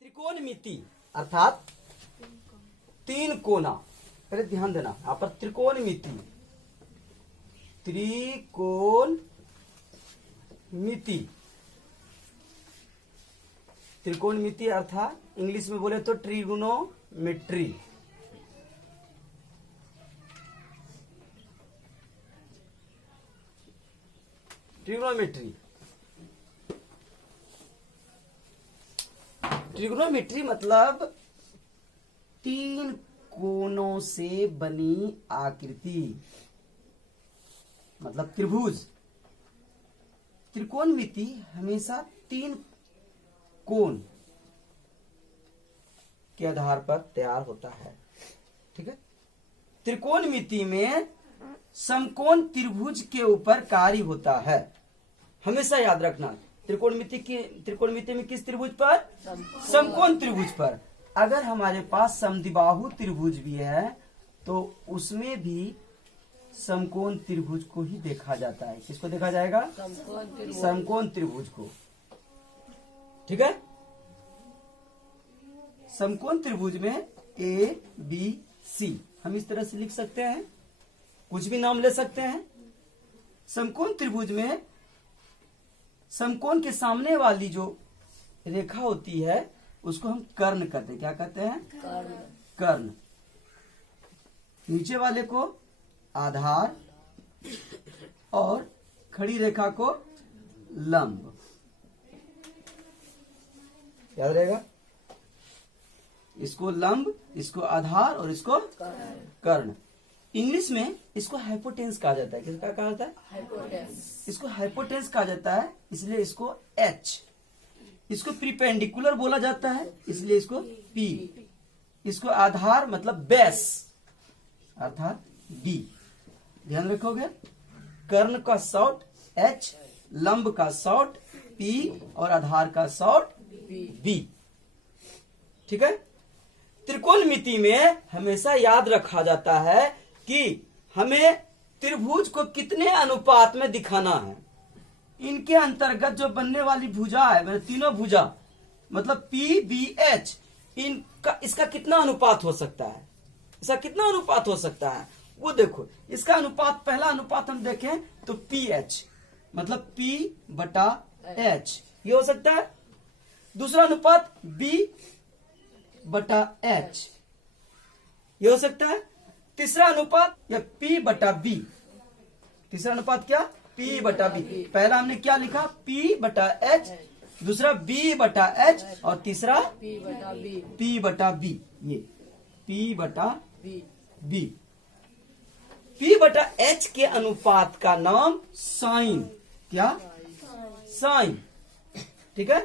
त्रिकोणमिति अर्थात तीन कोना। पहले ध्यान देना यहाँ पर त्रिकोणमिति, त्रिकोणमिति, त्रिकोणमिति अर्थात इंग्लिश में बोले तो ट्रिगोनोमेट्री। ट्रिगोनोमेट्री, ट्रिगोनोमेट्री मतलब तीन कोनों से बनी आकृति, मतलब त्रिभुज। त्रिकोणमिति हमेशा तीन कोण के आधार पर तैयार होता है। ठीक है। त्रिकोणमिति में समकोण त्रिभुज के ऊपर कार्य होता है। हमेशा याद रखना त्रिकोणमिति में किस त्रिभुज पर? समकोण त्रिभुज पर। अगर हमारे पास समद्विबाहु त्रिभुज भी है तो उसमें भी समकोण त्रिभुज को ही देखा जाता है। किसको देखा जाएगा? समकोण त्रिभुज को। ठीक है। समकोण त्रिभुज में ए बी सी हम इस तरह से लिख सकते हैं, कुछ भी नाम ले सकते हैं। समकोण त्रिभुज में समकोण के सामने वाली जो रेखा होती है उसको हम कर्ण कहते हैं। क्या कहते हैं? कर्ण। नीचे वाले को आधार और खड़ी रेखा को लंब। याद रहेगा? इसको लंब, इसको आधार और इसको कर्ण। इंग्लिश में इसको हाइपोटेन्स कहा जाता है। किसका कहा जाता है? हाइपोटेन्स। इसको हाइपोटेन्स कहा जाता है, इसलिए इसको एच। इसको प्रीपेंडिकुलर बोला जाता है, इसलिए इसको पी। इसको आधार मतलब बेस अर्थात बी। ध्यान रखोगे? कर्ण का शॉर्ट एच, लंब का शॉर्ट पी और आधार का शॉर्ट बी। ठीक है। त्रिकोणमिति में हमेशा याद रखा जाता है कि हमें त्रिभुज को कितने अनुपात में दिखाना है। इनके अंतर्गत जो बनने वाली भुजा है, मतलब तीनों भुजा, मतलब पी बी एच, इनका इसका कितना अनुपात हो सकता है? इसका कितना अनुपात हो सकता है वो देखो। इसका अनुपात, पहला अनुपात हम देखें तो पी एच मतलब पी बटा एच, ये हो सकता है। दूसरा अनुपात बी बटा एच, ये हो सकता है। तीसरा अनुपात या पी बटा बी। तीसरा अनुपात क्या? पी बटा बी। पहला हमने क्या लिखा? पी बटा एच, दूसरा बी बटा एच और तीसरा पी बटा बी। ये पी बटा बी। पी बटा एच के अनुपात का नाम साइन। क्या? साइन। ठीक है।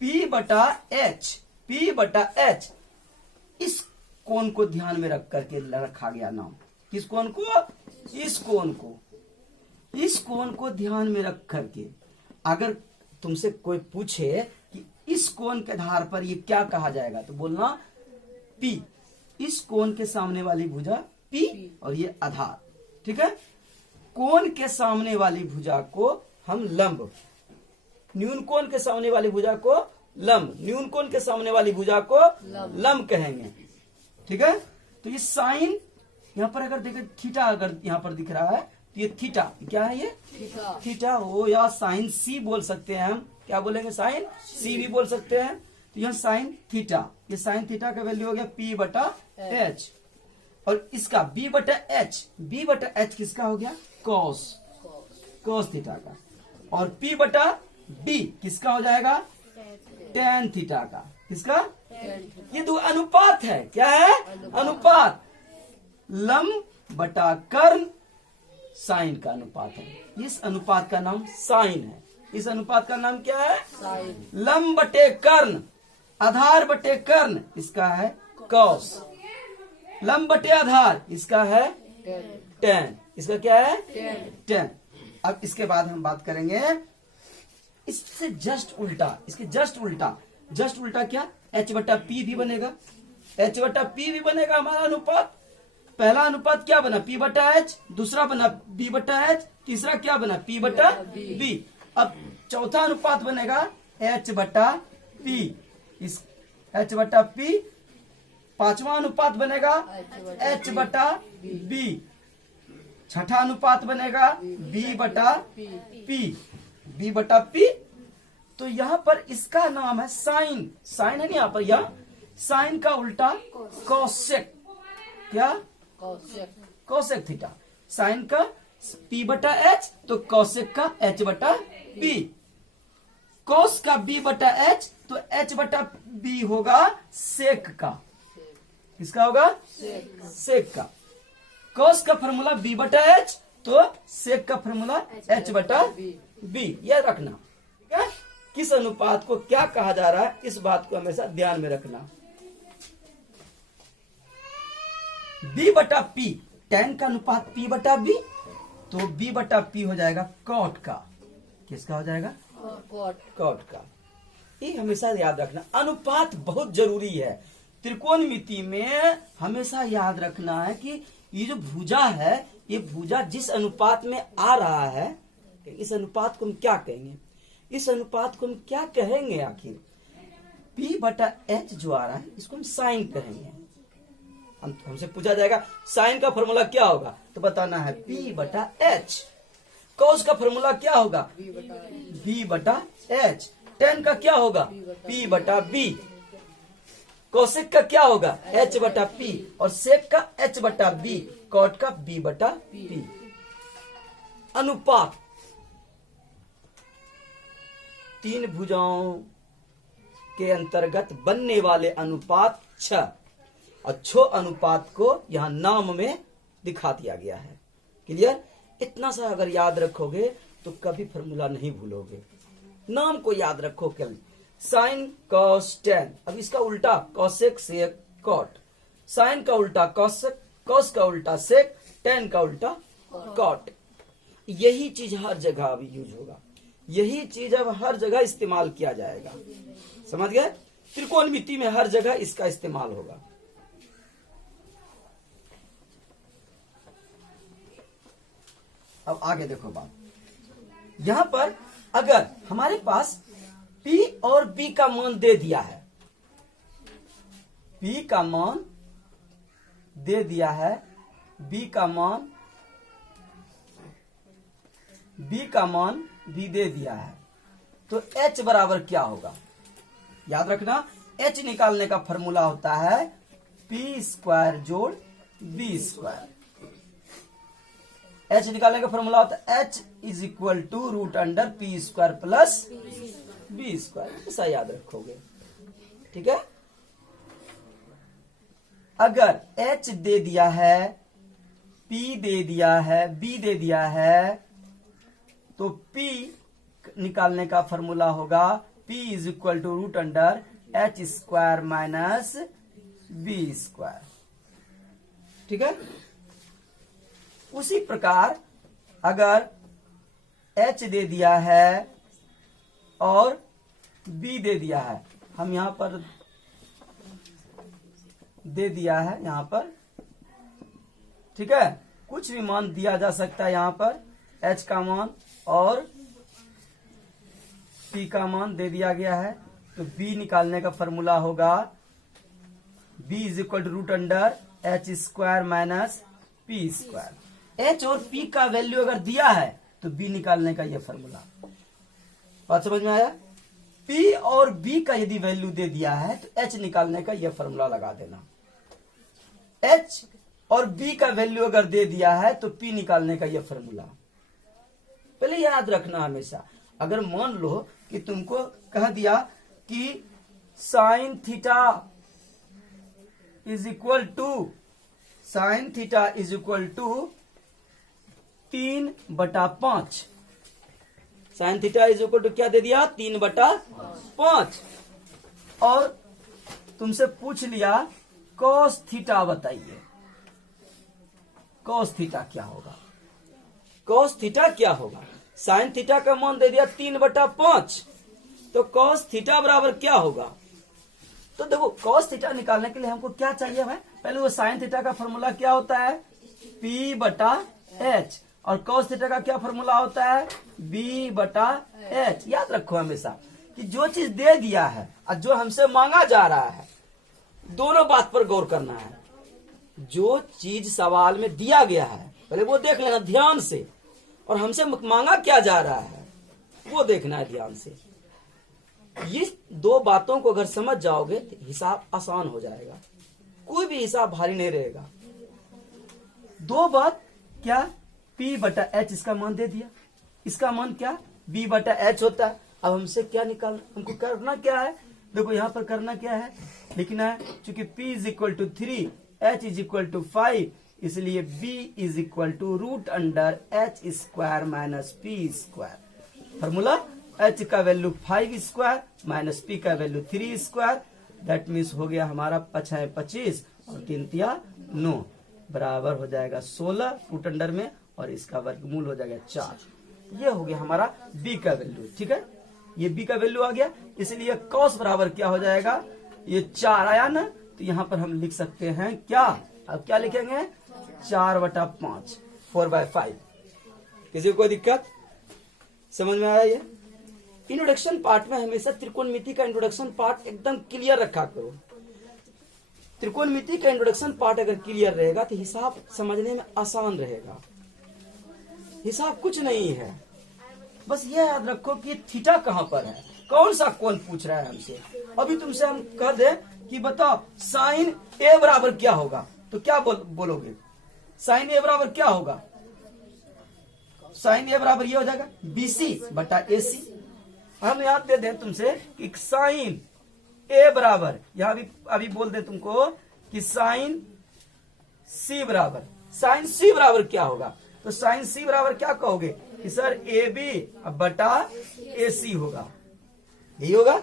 पी बटा एच, पी बटा एच, इस कोण को ध्यान में रख करके रखा गया नाम। किस कोण को? इस कोण को। इस कोण को ध्यान में रख करके अगर तुमसे कोई पूछे कि इस कोण के आधार पर ये क्या कहा जाएगा तो बोलना पी। इस कोण के सामने वाली भुजा पी और ये आधार। ठीक है। कोण के सामने वाली भुजा को हम लंब, न्यून कोण के सामने वाली भुजा को लंब, न्यून कोण के सामने वाली भुजा को लंब कहेंगे। ठीक है। तो ये साइन यहाँ पर अगर देखें, थीटा अगर यहाँ पर दिख रहा है तो ये थीटा क्या है? ये थीटा हो या साइन सी बोल सकते हैं हम। क्या बोलेंगे? साइन सी भी बोल सकते हैं। तो यह साइन थीटा, ये साइन थीटा का वैल्यू हो गया पी बटा एच। और इसका बी बटा एच, बी बटा एच किसका हो गया? कॉस, कॉस थीटा का। और पी बटा बी किसका हो जाएगा? टेन थीटा का। किसका? ये दो अनुपात है। क्या है? अनुपात। लंब बटा कर्ण साइन का अनुपात है। इस अनुपात का नाम साइन है। इस अनुपात का नाम क्या है? साइन। लंब बटे कर्ण, आधार बटे कर्ण, इसका है कॉस। लंब बटे आधार, इसका है टेन। इसका क्या है? टेन। अब इसके बाद हम बात करेंगे इससे जस्ट उल्टा, इसके जस्ट उल्टा। जस्ट उल्टा क्या? एच बटा पी भी बनेगा। एच बटा पी भी बनेगा हमारा अनुपात। पहला अनुपात क्या बना? पी बटा एच, दूसरा बना बी बटा एच, तीसरा क्या बना? पी बटा बी। अब चौथा अनुपात बनेगा एच बटा पी। इस H बटा P, पांचवा अनुपात बनेगा H बटा B, छठा अनुपात बनेगा B बटा P, B बटा P। तो यहाँ पर इसका नाम है साइन, साइन है ना यहाँ पर, यह साइन का उल्टा कोसेक, क्या कोसेक थीटा, साइन का P बटा H तो कोसेक का H बटा P, कोस का B बटा H तो H बटा B होगा सेक का, किसका होगा सेक का। कोस का फॉर्मूला B बटा H तो सेक का फॉर्मूला H बटा B, यह रखना, ठीक है। किस अनुपात को क्या कहा जा रहा है इस बात को हमेशा ध्यान में रखना। B बटा P, tan का अनुपात P बटा B, तो B बटा P हो जाएगा कॉट का, किसका हो जाएगा कॉट का। ये हमेशा याद रखना, अनुपात बहुत जरूरी है त्रिकोणमिति में। हमेशा याद रखना है कि ये जो भुजा है, ये भुजा जिस अनुपात में आ रहा है, इस अनुपात को हम क्या कहेंगे, इस अनुपात को हम क्या कहेंगे आखिर। P बटा H जो आ रहा है इसको हम साइन कहेंगे। हमसे पूछा जाएगा साइन का फॉर्मूला क्या होगा, तो बताना है P बटा H। कॉस का फॉर्मूला क्या होगा B बटा H। tan का क्या होगा P बटा B। कोसेक का क्या होगा H बटा P, और सेक का H बटा B, कॉट का B बटा P। अनुपात, तीन भुजाओं के अंतर्गत बनने वाले अनुपात 6, और 6 अनुपात को यहां नाम में दिखा दिया गया है। क्लियर, इतना सा अगर याद रखोगे तो कभी फॉर्मूला नहीं भूलोगे। नाम को याद रखो केवल, साइन कॉस टेन। अब इसका उल्टा कॉसेक सेक कॉट, साइन का उल्टा कॉसेक, कॉस का उल्टा सेक, टेन का उल्टा कॉट। यही चीज हर जगह अभी यूज होगा, यही चीज अब हर जगह इस्तेमाल किया जाएगा, समझ गए। त्रिकोणमिति में हर जगह इसका इस्तेमाल होगा। अब आगे देखो बात, यहां पर अगर हमारे पास P और B का मान दे दिया है, P का मान दे दिया है, B का मान भी दे दिया है, तो H बराबर क्या होगा, याद रखना। H निकालने का फॉर्मूला होता है P स्क्वायर जोड़ B स्क्वायर। H निकालने का फॉर्मूला होता है H is equal to root under P square plus B square, ऐसा याद रखोगे, ठीक है। अगर H दे दिया है, P दे दिया है, B दे दिया है, तो P निकालने का फॉर्मूला होगा P is equal to root under H square minus B square, ठीक है। उसी प्रकार अगर H दे दिया है और B दे दिया है, हम यहां पर दे दिया है यहां पर, ठीक है, कुछ भी मान दिया जा सकता है यहां पर, H का मान और P का मान दे दिया गया है, तो B निकालने का फॉर्मूला होगा B is equal to root under H square minus P square. H और P का वैल्यू अगर दिया है तो B निकालने का यह फॉर्मूला, बात समझ में आया। P और B का यदि वैल्यू दे दिया है तो H निकालने का यह फॉर्मूला लगा देना। H और B का वैल्यू अगर दे दिया है तो P निकालने का यह फॉर्मूला पहले याद रखना हमेशा। अगर मान लो कि तुमको कह दिया कि sine theta is equal to, sine theta is equal to 3/5, sine theta is equal to क्या दे दिया 3/5, और तुमसे पूछ लिया कॉस थीटा बताइए, कॉस थीटा क्या होगा, कॉस थीटा क्या होगा। साइन थीटा का मान दे दिया 3/5, तो कॉस थीटा बराबर क्या होगा। तो देखो कॉस थीटा निकालने के लिए हमको क्या चाहिए भाई, पहले वो साइन थीटा का फॉर्मूला क्या होता है P बटा H, और कॉस थीटा का क्या फॉर्मूला होता है B बटा H। याद रखो हमेशा कि जो चीज दे दिया है और जो हमसे मांगा जा रहा है, दोनों बात पर गौर करना है। जो चीज सवाल में दिया गया है पहले वो देख लेना ध्यान से, और हमसे मांगा क्या जा रहा है वो देखना है ध्यान से। ये दो बातों को अगर समझ जाओगे तो हिसाब आसान हो जाएगा, कोई भी हिसाब भारी नहीं रहेगा। दो बात क्या, P बटा H इसका मान दे दिया, इसका मान क्या B बटा H होता है। अब हमसे क्या निकालना, हमको करना क्या है, देखो यहाँ पर करना क्या है, लिखना है चूंकि P is equal to 3, H is equal to 5, इसलिए B is equal to root under H square minus P square. Formula H का वैल्यू 5 स्क्वायर माइनस P का वैल्यू 3 स्क्वायर, दैट मीन्स हो गया हमारा 5 है 25 और 3 तिया 9 बराबर हो जाएगा 16 रूट अंडर में, और इसका वर्गमूल हो जाएगा 4। ये हो गया हमारा B का वैल्यू। ठीक है, ये B का वैल्यू आ गया, इसलिए cos बराबर क्या हो जाएगा, ये 4 आया ना, तो यहाँ पर हम लिख सकते हैं क्या, अब क्या लिखेंगे 4/5 4/5। किसी को कोई दिक्कत समझ में आया? ये इंट्रोडक्शन पार्ट में हमेशा त्रिकोणमिति का इंट्रोडक्शन पार्ट एकदम क्लियर रखा करो। त्रिकोणमिति का इंट्रोडक्शन पार्ट अगर क्लियर रहेगा तो हिसाब समझने में आसान रहेगा। हिसाब कुछ नहीं है, बस ये याद रखो कि थीटा कहां पर है, कौन सा कोण पूछ रहा है हमसे। अभी तुमसे हम कह दे कि बताओ साइन ए बराबर क्या होगा, तो क्या बोलोगे, साइन ए बराबर क्या होगा, साइन ए बराबर ये हो जाएगा BC बटा AC। हम याद दे दें तुमसे कि साइन ए बराबर, यहां भी अभी बोल दे तुमको कि साइन C बराबर क्या होगा, तो साइन C बराबर क्या कहोगे कि सर AB बटा AC होगा, यही होगा,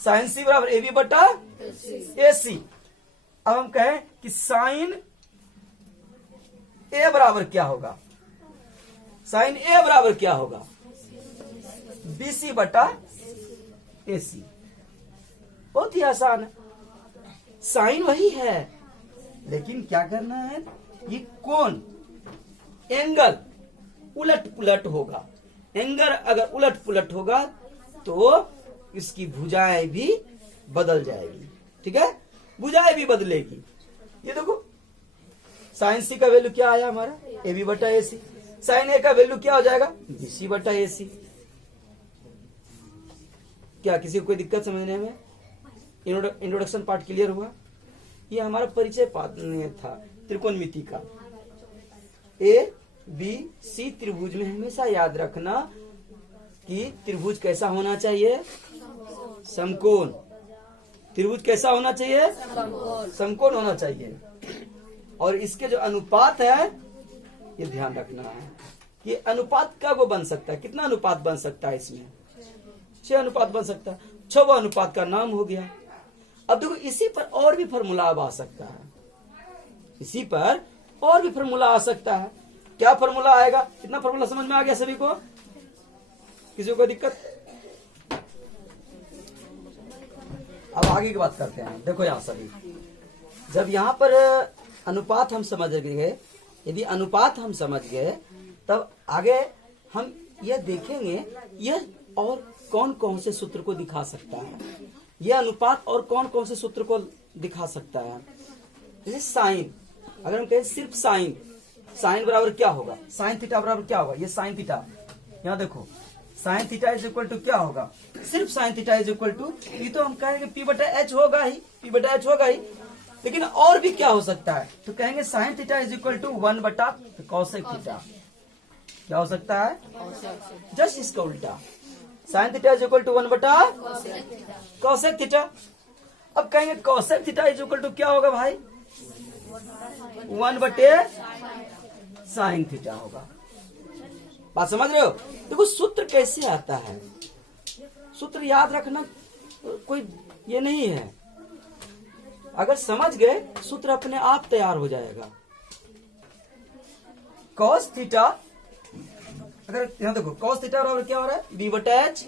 साइन C बराबर AB बटा AC। अब हम कहें कि साइन A बराबर क्या होगा, साइन A बराबर क्या होगा BC बटा AC। बहुत ही आसान है, साइन वही है, लेकिन क्या करना है, ये कोण एंगल उलट पुलट होगा। एंगल अगर उलट पुलट होगा तो इसकी भुजाएं भी बदल जाएगी। ठीक है, भुजाएं भी बदलेगी। ये देखो साइन C का वैल्यू क्या आया हमारा AB बटा AC, साइन A का वैल्यू क्या हो जाएगा BC बटा AC। क्या किसी को कोई दिक्कत समझने में? इंट्रोडक्शन पार्ट क्लियर हुआ? ये हमारा परिचय पाठ था त्रिकोणमिति का। ABC त्रिभुज में हमेशा याद रखना कि त्रिभुज कैसा होना चाहिए, समकोण। त्रिभुज कैसा होना चाहिए, समकोण होना चाहिए। और इसके जो अनुपात है ये ध्यान रखना है कि अनुपात क्या वो बन सकता है, कितना अनुपात बन सकता है, इसमें 6 अनुपात बन सकता है। 6वां अनुपात का नाम हो गया। अब देखो इसी पर और भी फॉर्मूला अब आ सकता है, इसी पर और भी फॉर्मूला आ सकता है। क्या फॉर्मूला आएगा, कितना फॉर्मूला समझ में आ गया सभी को? किसी को दिक्कत? अब आगे की बात करते हैं। देखो यहाँ सभी, जब यहाँ पर अनुपात हम समझ गए, यदि अनुपात हम समझ गए तब आगे हम यह देखेंगे यह और कौन कौन से सूत्र को दिखा सकता है, यह अनुपात और कौन कौन से सूत्र को दिखा सकता है। जैसे साइन, अगर हम कहें सिर्फ साइन, साइन बराबर क्या होगा, साइन थीटा बराबर क्या होगा, ये साइन थीटा, यहाँ देखो sine theta is equal to क्या होगा, सिर्फ sine theta is equal to, ये तो हम कहेंगे P बटा H होगा ही, P बटा H होगा ही, लेकिन और भी क्या हो सकता है, तो कहेंगे sine theta is equal to 1 बटा कॉसेक थीटा। क्या हो सकता है, जस्ट इसका उल्टा, sine theta is equal to 1 बटा कॉसेक थीटा। अब कहेंगे cosec theta is equal to क्या होगा भाई, 1 बटे साइन थीटा होगा। बात समझ रहे हो? देखो सूत्र कैसे आता है, सूत्र याद रखना कोई ये नहीं है, अगर समझ गए सूत्र अपने आप तैयार हो जाएगा। कॉस थीटा, अगर यहाँ देखो कॉस थीटा बराबर क्या हो रहा है, B बटा H।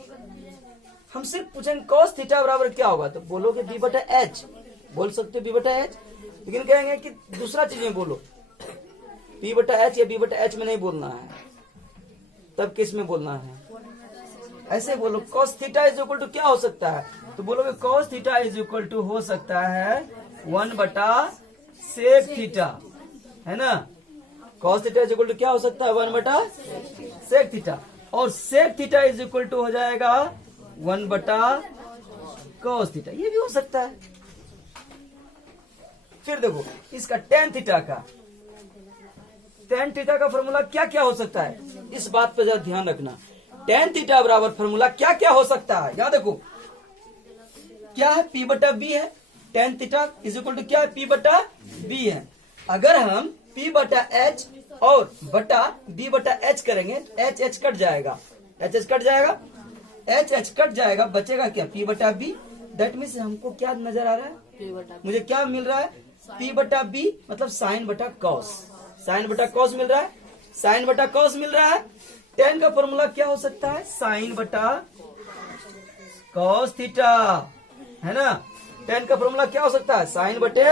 हम सिर्फ पूछेंगे कॉस थीटा बराबर क्या होगा, तो बोलोगे B बटा H, बोल सकते हो B बटा H, लेकिन कहेंगे कि दूसरा चीज में बोलो, B बटा H या B बटा H में नहीं बोलना है, तब किस में बोलना है, ऐसे बोलो cos theta is equal to क्या हो सकता है, तो बोलोगे cos theta is equal to हो सकता है 1/sec थीटा, है ना। cos theta is equal to क्या हो सकता है 1/sec थीटा, और sec theta is equal to हो जाएगा 1/cos थीटा, ये भी हो सकता है। फिर देखो इसका tan थीटा का फॉर्मूला क्या क्या हो सकता है, इस बात पर जरा ध्यान रखना। tan थीटा बराबर फॉर्मूला क्या क्या हो सकता है, यहाँ देखो क्या है P/B है, tan theta is equal to क्या है P/B है। अगर हम P/H और बटा B/H करेंगे H कट जाएगा, H कट जाएगा, बचेगा क्या P/B। दैट मीन्स हमको क्या नजर आ रहा है, मुझे क्या मिल रहा है P/B मतलब साइन बटा कॉस मिल रहा है, साइन बटा कॉस मिल रहा है। tan का फॉर्मूला क्या हो सकता है साइन बटा कॉस थीटा, है ना। tan का फॉर्मूला क्या हो सकता है साइन बटे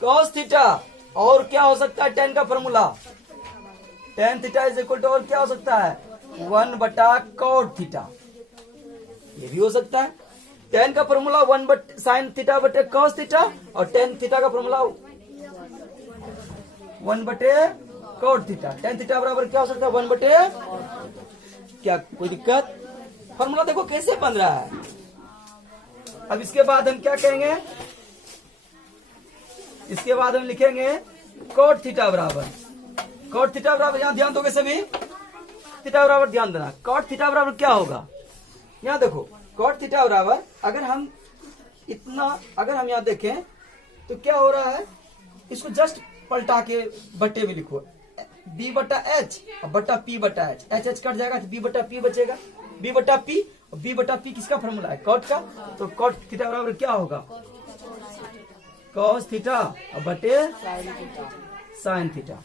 कॉस थीटा, और क्या हो सकता है tan का formula tan theta is equal to और क्या हो सकता है 1/cot थीटा, ये भी हो सकता है। tan का फॉर्मूला 1/sin थीटा बटे cos थीटा, और tan थीटा का formula 1/cot theta. tan theta बराबर क्या हो सकता है 1/, क्या कोई दिक्कत, फॉर्मूला देखो कैसे बन रहा है। अब इसके बाद हम क्या कहेंगे, इसके बाद हम लिखेंगे cot थीटा बराबर यहाँ ध्यान दोगे सभी, थीटा बराबर ध्यान देना, cot थीटा बराबर क्या होगा, यहाँ देखो cot थीटा बराबर अगर हम यहाँ देखें तो क्या हो रहा है, इसको जस्ट पलटा के बट्टे में लिखो B/H और बटा P/H, H कट जाएगा तो B/P बचेगा, B/P और B/P किसका फॉर्मूला है cot का, तो cot थीटा बराबर क्या होगा cos थीटा और बटे साइन थीटा।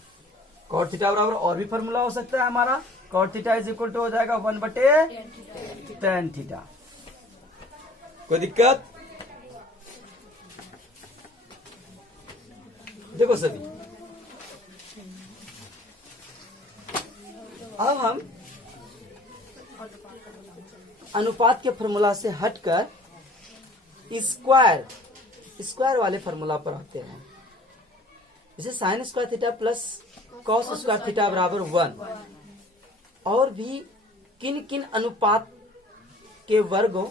cot थीटा बराबर और भी फॉर्मूला हो सकता है हमारा, cot theta is equal to हो जाएगा 1/tan थीटा। कोई दिक्कत, देखो सभी अब हम अनुपात के फॉर्मूला से हटकर स्क्वायर वाले फॉर्मूला पर आते हैं। जैसे sign square theta plus cos square theta बराबर 1, और भी किन किन अनुपात के वर्गों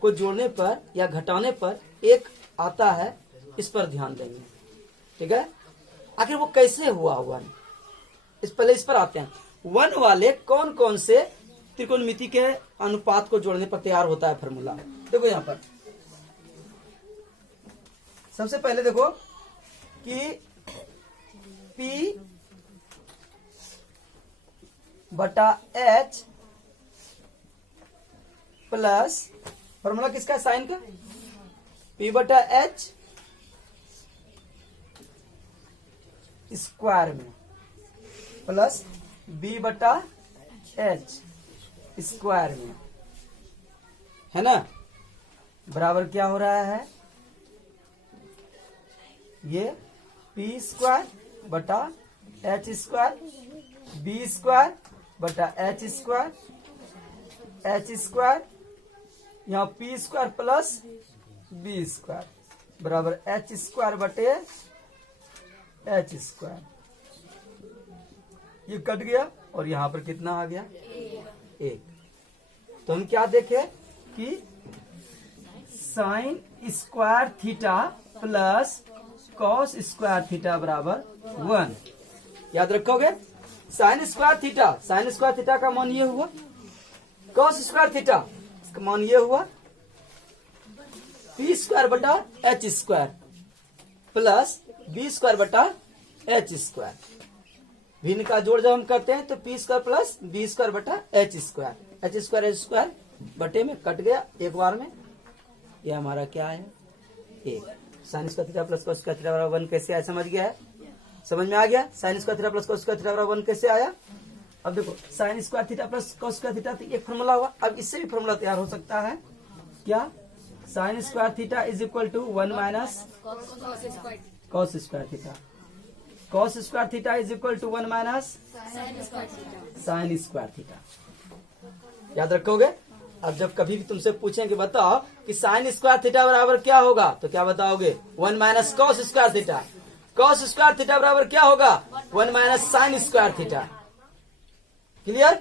को जोड़ने पर या घटाने पर एक आता है, इस पर ध्यान देंगे, ठीक है। आखिर वो कैसे हुआ 1, इस पर आते हैं। 1 वाले कौन कौन से त्रिकोणमिति के अनुपात को जोड़ने पर तैयार होता है फॉर्मूला, देखो यहाँ पर सबसे पहले देखो कि P/H प्लस फॉर्मूला किसका है साइन का, P/H स्क्वायर में प्लस B/H स्क्वायर में, है ना, बराबर क्या हो रहा है, ये P स्क्वायर बटा H स्क्वायर, B स्क्वायर बटा H स्क्वायर, H स्क्वायर, यहाँ P square plus B square बराबर H स्क्वायर बटे H स्क्वायर, ये कट गया और यहाँ पर कितना आ गया 1। तो हम क्या देखे कि sign square theta plus cos square theta बराबर 1, याद रखोगे। साइन स्क्वायर थीटा का मान ये हुआ, कॉस स्क्वायर थीटा इसका मान ये हुआ, P स्क्वायर बटा H square plus B square बटा H स्क्वायर, भिन्न का जोड़ जब हम करते हैं तो P square plus B square बटा H स्क्वायर बटे में कट गया एक बार में, ये हमारा क्या है 1। Sign square theta plus cos square theta बराबर 1 कैसे आया, समझ में आ गया। Sign square theta plus cos square theta बराबर 1 कैसे आया। अब देखो sign square theta plus cos square theta तो एक फॉर्मूला हुआ, अब इससे भी फॉर्मूला तैयार हो सकता है, क्या sine square theta is equal to 1 minus cos square theta, cos square theta is equal to 1 minus sine square theta. याद रखोगे। अब जब कभी भी तुमसे पूछें कि बताओ कि साइन स्क्वायर थीटा बराबर क्या होगा, तो क्या बताओगे? 1 minus cos square theta. Cos square theta बराबर क्या होगा? 1 minus sine square theta. Clear?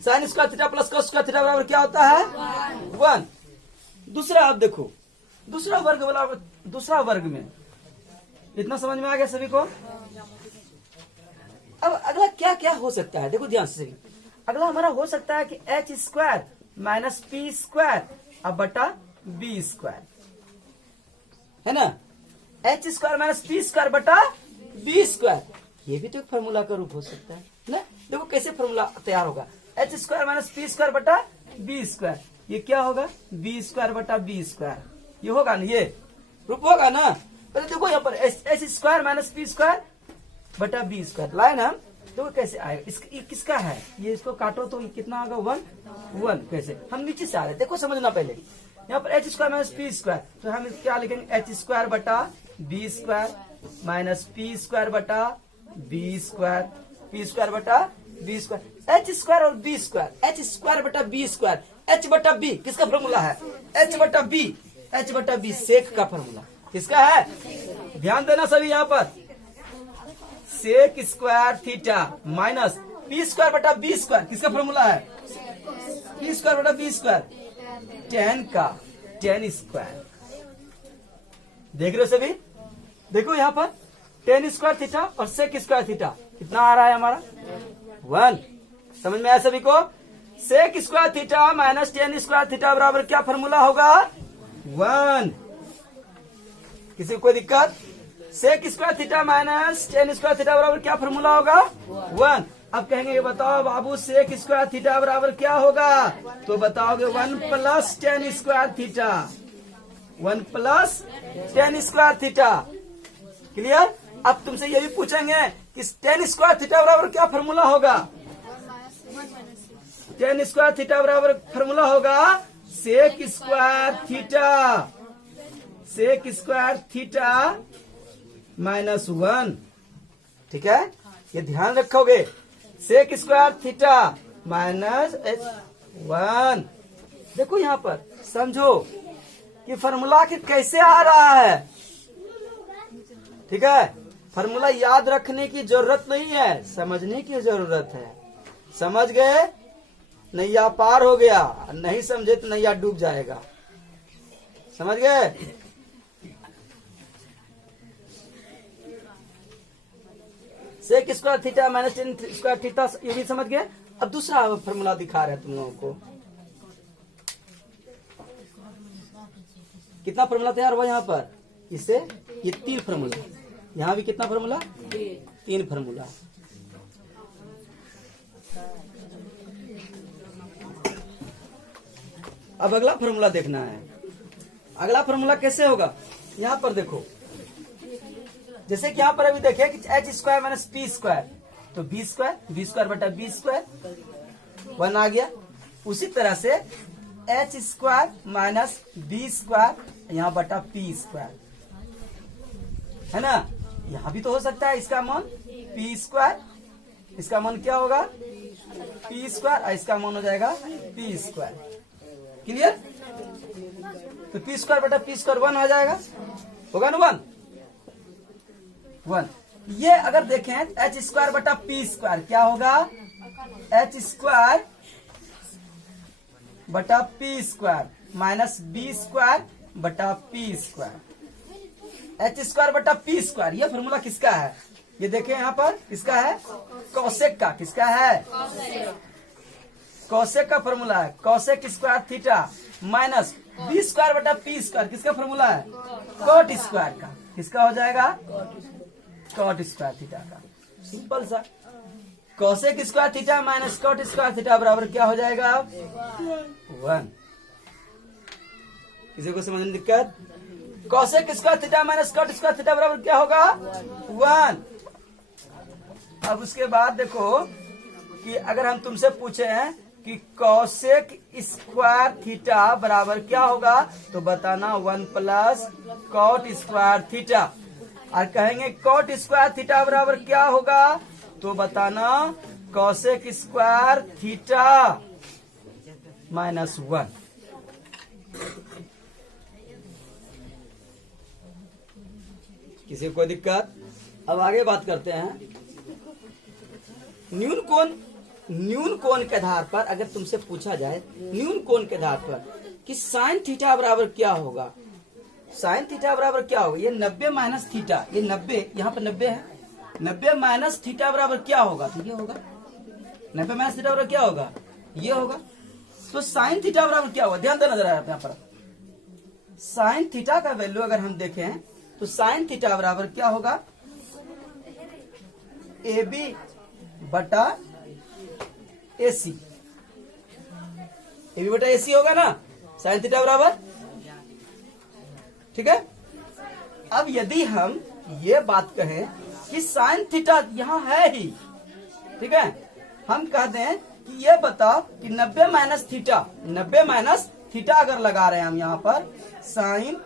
Sign square theta plus cos square theta बराबर क्या होता है? 1। दूसरा आप देखो, दूसरा वर्ग में इतना समझ में आ गया सभी को? अब अगला क्या क्या हो सकता है, देखो ध्यान से। अगला हमारा हो सकता है कि H square minus P square अब बटा बी स्क्वायर, है ना? H square minus P square बटा बी स्क्वायर, ये भी तो एक फॉर्मूला का रूप हो सकता है ना। देखो कैसे फॉर्मूला तैयार होगा। H square minus P square बटा बी स्क्वायर, ये क्या होगा? बी स्क्वायर बटा बी स्क्वायर, ये होगा ना, ये रूप होगा ना। पहले देखो यहाँ पर H square minus P square बटा बी स्क्वायर लाइन हम तो कैसे आएगा? ये किसका है? ये इसको काटो तो ये कितना आएगा? 1। कैसे? हम नीचे से आ रहे हैं, देखो समझना पहले। यहाँ पर H square minus P square, तो हम क्या लिखेंगे? एच स्क्वायर बटा B square minus P square बटा बी स्क्वायर, पी स्क्वायर बटा बी स्क्वायर। एच स्क्वायर और बी स्क्वायर, एच स्क्वायर बटा बी स्क्वायर, एच बटा बी किसका फॉर्मूला है? एच बटा बी, एच बटा बी सेक का फॉर्मूला किसका है? ध्यान देना सभी यहाँ पर। Sec square theta minus P square बटा बी स्क्वायर किसका फॉर्मूला है? पी स्क्वायर बटा बी स्क्वायर, टेन का टेन स्क्वायर। देख रहे हो सभी? देखो यहाँ पर टेन स्क्वायर थीटा और सेक स्क्वायर थीटा कितना आ रहा है हमारा? 1। समझ में आया सभी को? Sec square theta minus tan square theta बराबर क्या फॉर्मूला होगा? 1। किसी को कोई दिक्कत? Sec square theta minus tan square theta बराबर क्या फॉर्मूला होगा? 1। अब कहेंगे ये बताओ बाबू सेक स्क्वायर थीटा बराबर क्या होगा? तो बताओगे 1 plus ten square theta, 1 plus ten square theta. Clear? अब तुमसे ये भी पूछेंगे कि टेन स्क्वायर थीटा बराबर क्या फॉर्मूला होगा? टेन स्क्वायर थीटा बराबर फॉर्मूला होगा sec square theta, sec square theta minus 1। ठीक है, ये ध्यान रखोगे। Sec square theta minus 1। देखो यहाँ पर समझो कि फॉर्मूला कैसे आ रहा है। ठीक है, फॉर्मूला याद रखने की जरूरत नहीं है, समझने की जरूरत है। समझ गए? नैया पार हो गया, नहीं समझे तो नैया डूब जाएगा। समझ गए? Sec square theta minus tan square theta, ये भी समझ गए। अब दूसरा फॉर्मूला दिखा रहे हैं तुम लोगों को। कितना फॉर्मूला तैयार हुआ यहाँ पर? इससे ये 3 फॉर्मूला। यहाँ भी कितना फॉर्मूला? 3 फॉर्मूला। अब अगला फॉर्मूला देखना है। अगला फॉर्मूला कैसे होगा? यहाँ पर देखो, जैसे कि यहाँ पर अभी देखे कि H square minus P square, तो बी स्क्वायर बटा बी स्क्वायर 1 आ गया। उसी तरह से H square minus B square यहाँ बटा पी स्क्वायर, है ना? यहाँ भी तो हो सकता है इसका मान पी स्क्वायर, इसका मान क्या होगा? पी स्क्वायर, और इसका मान हो जाएगा पी स्क्वायर। क्लियर? तो पी स्क्वायर बटा पी स्क्वायर 1 आ जाएगा, होगा ना 1। ये अगर देखें एच स्क्वायर बटा पी स्क्वायर क्या होगा? एच स्क्वायर बटा P square minus B square बटा पी स्क्वायर। एच स्क्वायर बटा पी स्क्वायर, ये फॉर्मूला किसका है? ये देखें यहाँ पर किसका है? कॉसेक का। किसका है? कॉसेक का फॉर्मूला है। Cosec square theta minus B square बटा पी स्क्वायर किसका फॉर्मूला है? कॉट स्क्वायर का। किसका हो जाएगा? कॉट स्क्वायर थीटा का। सिंपल सा। Cosec square theta minus cot square theta बराबर क्या हो जाएगा? 1। किसी को समझने दिक्कत? Cosec square theta minus cot square theta बराबर क्या होगा? 1। अब उसके बाद देखो कि अगर हम तुमसे पूछे हैं कि कॉसेक स्क्वायर थीटा बराबर क्या होगा, तो बताना 1 प्लस कॉट स्क्वायर थीटा। और कहेंगे कॉट स्क्वायर थीटा बराबर क्या होगा, तो बताना कॉसेक स्क्वायर थीटा -1। किसी को कोई दिक्कत? अब आगे बात करते हैं। न्यून कोण के आधार पर अगर तुमसे पूछा जाए न्यून कोण के आधार पर कि साइन थीटा बराबर क्या होगा, साइन थीटा बराबर क्या होगा, ये 90 माइनस थीटा, ये 90 यहाँ पर 90 है, 90 माइनस थीटा बराबर क्या होगा, तो ये होगा 90 माइनस थीटा बराबर क्या होगा, ये होगा। तो साइन थीटा बराबर क्या होगा, ध्यान देना जरा यहाँ पर। साइन थीटा का वैल्यू अगर हम देखें तो साइन थीटा बराबर क्या होगा, AB बटा AC, AB बटा AC होगा ना, साइन थीटा बराबर, ठीक है। अब यदि हम ये बात कहें कि साइन थीटा यहाँ है ही, ठीक है, हम कहते हैं कि ये बताओ कि 90 माइनस थीटा, 90 माइनस थीटा अगर लगा रहे हैं हम यहाँ पर sine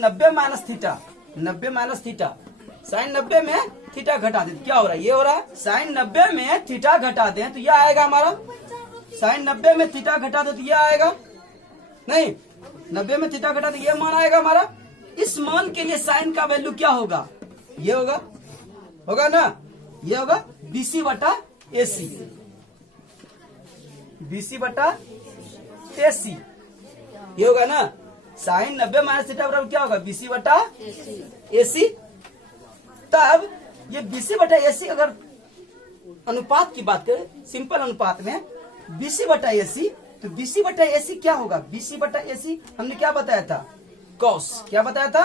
90 minus theta, 90 minus theta, sine 90 में थीटा घटा दें, क्या हो रहा है, ये हो रहा है। साइन 90 में थीटा घटा दें तो यह आएगा हमारा, साइन 90 में थीटा घटा दे तो ये आएगा, नहीं 90 में थीटा घटा दे ये मान आएगा हमारा। इस मान के लिए साइन का वैल्यू क्या होगा, ये होगा ना, ये होगा BC बटा AC, BC बटा AC, ये होगा ना। साइन 90 माइनस थीटा बराबर क्या होगा, BC बटा AC। तब ये BC बटा AC अगर अनुपात की बात करें, सिंपल अनुपात में BC बटा AC, तो BC बटा AC क्या होगा, BC बटा AC हमने क्या बताया था, कॉस, क्या बताया था,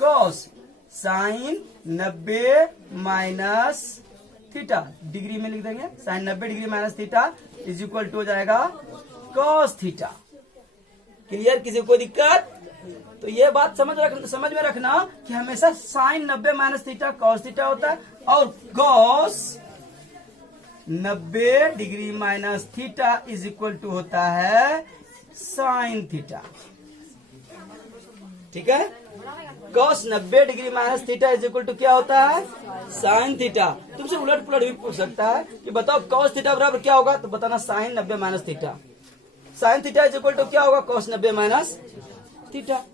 cos sine 90 minus theta, degree में लिख देंगे, sine 90 degree minus theta is equal to हो जाएगा कॉस थीटा। क्लियर, किसी को दिक्कत? तो ये बात समझ में रखना कि हमेशा sine 90 minus theta cos theta होता है और cos 90 degree minus theta is equal to होता है साइन थीटा, ठीक है। Cos 90 degree minus theta is equal to क्या होता है, साइन थीटा। तुमसे उलट पुलट भी पूछ सकता है कि बताओ कॉस थीटा बराबर क्या होगा, तो बताना sine 90 minus theta, sine theta is equal to क्या होगा, कॉस 90 माइनस थीटा।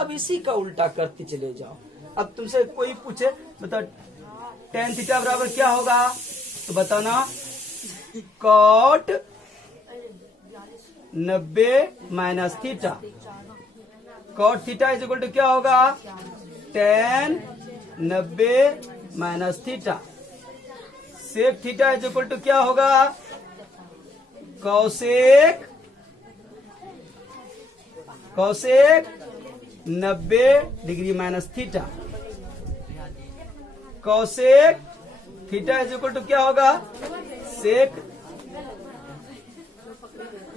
अब इसी का उल्टा करते चले जाओ। अब तुमसे कोई पूछे बताओ टेन थीटा बराबर क्या होगा, तो बताना cot 90 minus theta, cot theta is equal to क्या होगा, tan 90 minus theta. Sec theta is equal to क्या होगा, cosec 90 degree minus theta, cosec theta is equal to क्या होगा, सेक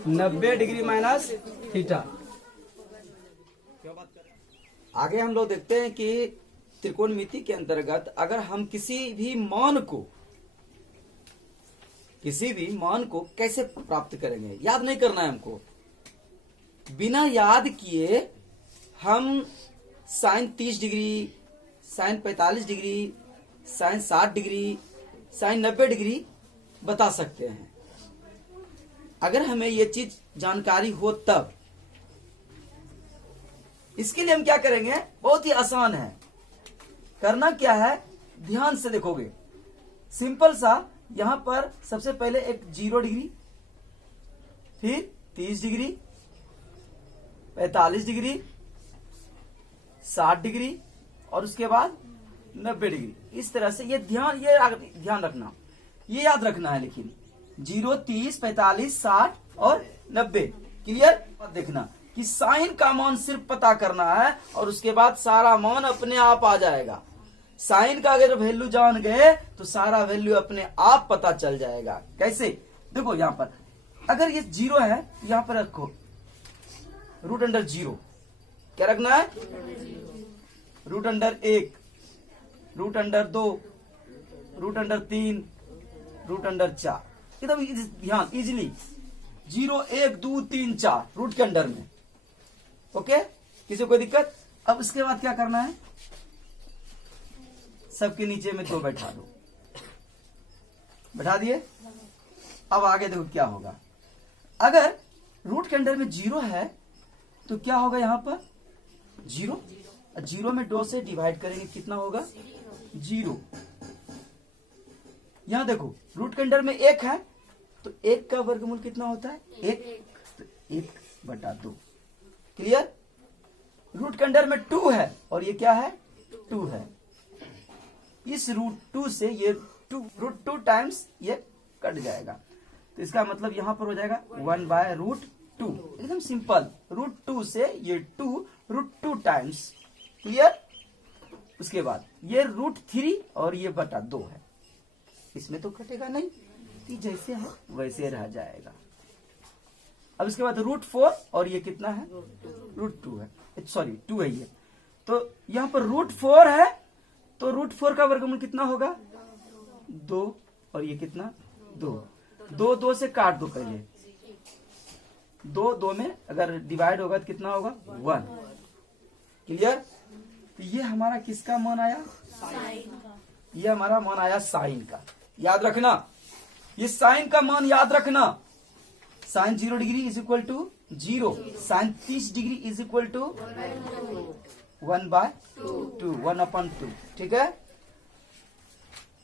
90 डिग्री माइनस थीटा। आगे हम लोग देखते हैं कि त्रिकोणमिति के अंतर्गत अगर हम किसी भी मान को कैसे प्राप्त करेंगे, याद नहीं करना है हमको। बिना याद किए हम sine 30 degree, sine 45 degree, sine 60 degree, sine 90 degree बता सकते हैं। अगर हमें ये चीज जानकारी हो तब। इसके लिए हम क्या करेंगे, बहुत ही आसान है। करना क्या है, ध्यान से देखोगे, सिंपल सा। यहां पर सबसे पहले एक 0 डिग्री, फिर 30 डिग्री, 45 डिग्री, 60 डिग्री और उसके बाद 90 डिग्री। इस तरह से ये ध्यान रखना, ये याद रखना है। लेकिन 0, 30, 45, 60 और 90। क्लियर? देखना कि साइन का मान सिर्फ पता करना है और उसके बाद सारा मान अपने आप आ जाएगा। साइन का अगर वैल्यू जान गए तो सारा वैल्यू अपने आप पता चल जाएगा। कैसे? देखो यहां पर अगर ये 0 है तो यहां पर रखो रूट अंडर 0। क्या रखना है? Root under 1, root under 2, root under 3, root under 4। एकदम ध्यान, इजिली 0, 1, 2, 3, 4 रूट के अंडर में। ओके, किसी को कोई दिक्कत? अब उसके बाद क्या करना है, सबके नीचे में 2 बैठा दो। बैठा दिए। अब आगे देखो क्या होगा, अगर रूट के अंदर में 0 है तो क्या होगा यहाँ पर 0, 0 में 2 से डिवाइड करेंगे कितना होगा 0। यहाँ देखो रूट के अंदर में 1 है तो 1 का वर्गमूल कितना होता है 1, तो 1/2। क्लियर। रूट के अंदर में 2 है और ये क्या है 2 है, इस रूट 2 से ये रूट 2 टाइम्स ये कट जाएगा, तो इसका मतलब यहां पर हो जाएगा 1/√2। एकदम सिंपल, रूट 2 से ये 2 रूट 2 टाइम्स। क्लियर। उसके बाद ये रूट 3 और ये बटा 2 है, इसमें तो कटेगा नहीं, कि जैसे है वैसे रह जाएगा। अब इसके बाद रूट 4 और ये कितना है रूट 2 है, सॉरी 2 है ये, तो यहाँ पर रूट 4 है तो रूट 4 का वर्गमूल कितना होगा 2 और ये कितना 2 से काट दो पहले, 2 में अगर डिवाइड होगा तो कितना होगा 1। क्लियर। तो ये हमारा किसका मान आया ये हमारा मान आया साइन का। याद रखना, ये साइन का मान याद रखना, sine 0 degree is equal to 0, sine 30 degree is equal to 1/2, 1/2। ठीक है।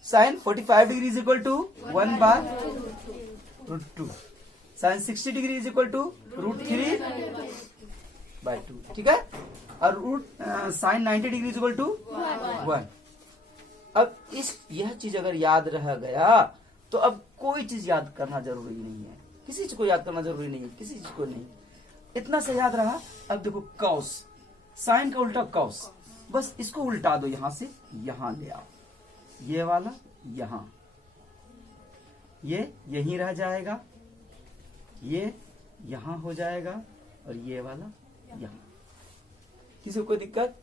Sine 45 degree is equal to 1/√2, sine 60 degree is equal to √3/2। ठीक है। और sine 90 degree is equal to 1। अब यह चीज अगर याद रह गया तो अब कोई चीज याद करना जरूरी नहीं है, किसी चीज को याद करना जरूरी नहीं है, किसी चीज को नहीं, इतना से याद रहा। अब देखो कॉस, साइन का उल्टा कॉस, बस इसको उल्टा दो, यहां से यहां ले आओ, ये वाला यहां, ये यहीं रह जाएगा, ये यहां हो जाएगा और ये वाला यहां। किसी को कोई दिक्कत।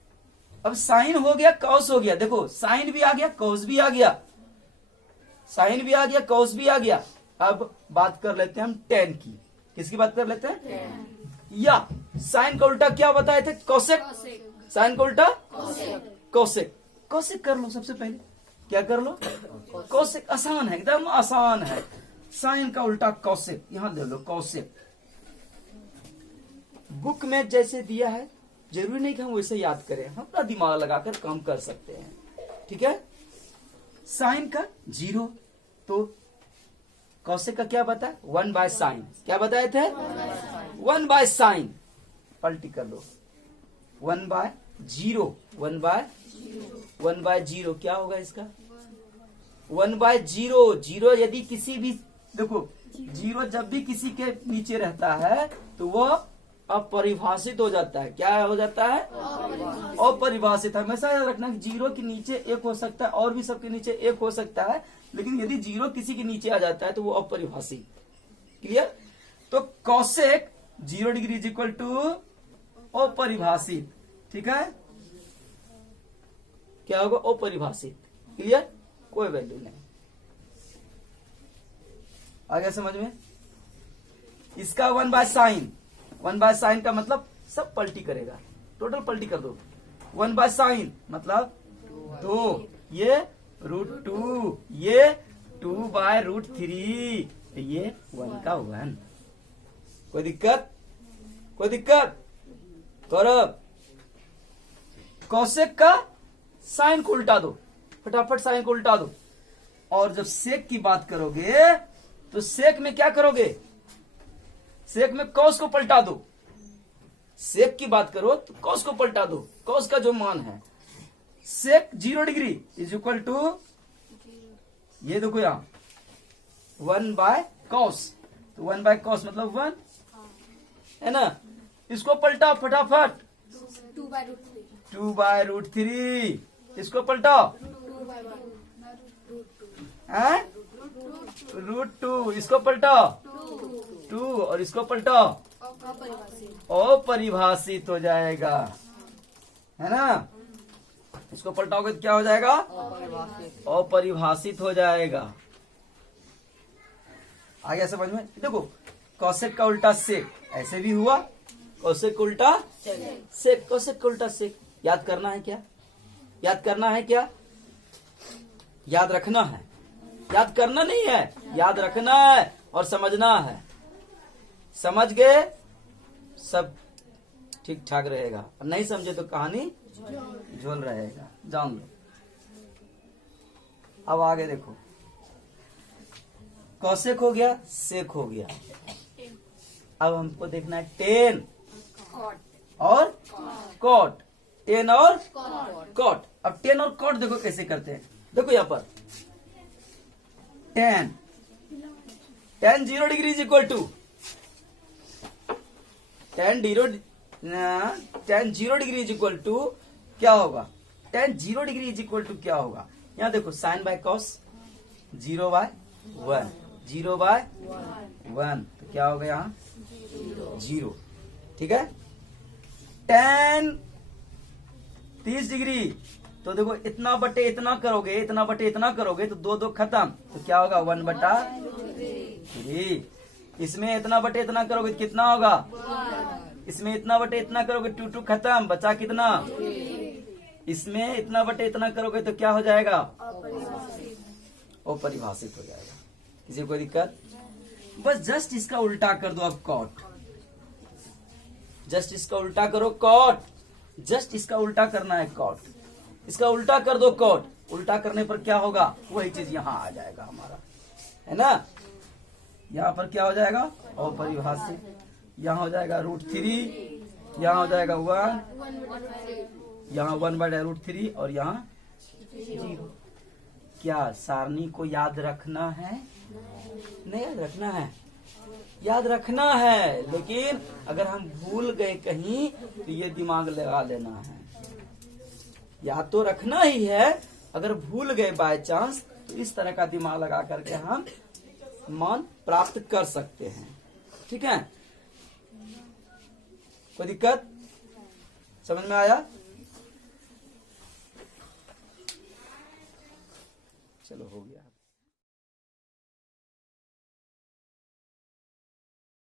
अब साइन हो गया कॉस हो गया, देखो साइन भी आ गया कॉस भी आ गया, साइन भी आ गया कॉस भी आ गया। अब बात कर लेते हैं हम टेन की। किसकी बात कर लेते हैं या साइन का उल्टा क्या बताए थे कोसेक, साइन का उल्टा कोसेक। कोसेक कर लो सबसे पहले, क्या कर लो कोसेक, आसान है एकदम आसान है। साइन का उल्टा कोसेक, यहां ले लो कोसेक। बुक में जैसे दिया है जरूरी नहीं कि हम वैसे याद करें, हम अपना दिमाग लगाकर काम कर सकते हैं। ठीक है। साइन का 0 तो कोसेक का क्या बताया 1/sin, क्या बताए थे 1/sin, पलटी कर लो 1/0, 1/0 क्या होगा इसका 1/0। 0 यदि किसी भी, देखो 0 जब भी किसी के नीचे रहता है तो वो अपरिभाषित हो जाता है। क्या हो जाता है अपरिभाषित। हमेशा याद रखना कि 0 के नीचे 1 हो सकता है और भी सबके नीचे 1 हो सकता है, लेकिन यदि 0 किसी के नीचे आ जाता है तो वो अपरिभाषित। क्लियर। तो cosec 0 degree is equal to अपरिभाषित। ठीक है। क्या होगा अपरिभाषित। क्लियर, कोई वैल्यू नहीं। आ गया समझ में। इसका 1/sin, 1/sin का मतलब सब पलटी करेगा, टोटल पलटी कर दो। 1/sin मतलब 2, ये √2, ये 2/√3, ये 1 का 1। कोई दिक्कत, कोई दिक्कत। करो कोसेक का साइन को उल्टा दो, फटाफट साइन को उल्टा दो। और जब सेक की बात करोगे तो सेक में क्या करोगे, सेक में कॉस को पलटा दो। सेक की बात करो तो कॉस को पलटा दो। कॉस का जो मान है सेक 0 डिग्री इज इक्वल टू, ये देखो यहां 1/cos, तो 1/cos मतलब 1 है ना। इसको पलटा फटाफट 2/√3, इसको पलटाओ √2, इसको पलटाओ 2 और इसको पलटाओ अपरिभाषित हो जाएगा, है ना। इसको पलटाओगे तो क्या हो जाएगा अपरिभाषित हो जाएगा। आ गया समझ में। देखो कोसेक का उल्टा सेक, ऐसे भी हुआ। कोसेक का उल्टा सेक, कोसेक का उल्टा सेक। याद करना है क्या, याद करना है क्या, याद रखना है। याद करना नहीं है, याद रखना है और समझना है। समझ गए सब ठीक ठाक रहेगा, और नहीं समझे तो कहानी झोल रहेगा, जान लो। अब आगे देखो, कौशेक हो गया, सेक हो गया। अब हमको देखना है टेन और कॉट, टेन और कॉट। अब टेन और कॉट देखो कैसे करते हैं। देखो यहाँ पर tan 0 degree is equal to tan 0 degree is equal to क्या होगा, tan 0 degree is equal to क्या होगा। यहाँ देखो साइन बाय कॉस 0/1, 0/1 तो क्या होगा यहाँ 0। ठीक है, टेन 30 डिग्री तो देखो इतना बटे इतना करोगे, इतना बटे इतना करोगे तो 2 2 खत्म, तो क्या होगा 1/3। इसमें इतना बटे इतना करोगे तो कितना होगा, इसमें इतना बटे इतना करोगे 2 2 खत्म, बचा कितना, इसमें इतना बटे इतना करोगे तो क्या हो जाएगा, अपरिभाषित हो जाएगा। किसी कोई दिक्कत, बस जस्ट इसका उल्टा कर दो। अब कॉट, जस्ट इसका उल्टा करो कॉट, जस्ट इसका उल्टा करना है कॉट, इसका उल्टा कर दो कॉट। उल्टा करने पर क्या होगा, वही चीज यहाँ आ जाएगा हमारा, है ना। यहाँ पर क्या हो जाएगा, अपरिभाषित, यहाँ हो जाएगा √3, यहाँ हो जाएगा 1, यहाँ 1/√3 और यहाँ 0। क्या सारणी को याद रखना है, नहीं याद रखना है, याद रखना है, लेकिन अगर हम भूल गए कहीं तो ये दिमाग लगा लेना है। याद तो रखना ही है, अगर भूल गए बाय चांस तो इस तरह का दिमाग लगा करके हम मान प्राप्त कर सकते हैं। ठीक है, कोई दिक्कत, समझ में आया। चलो हो गया।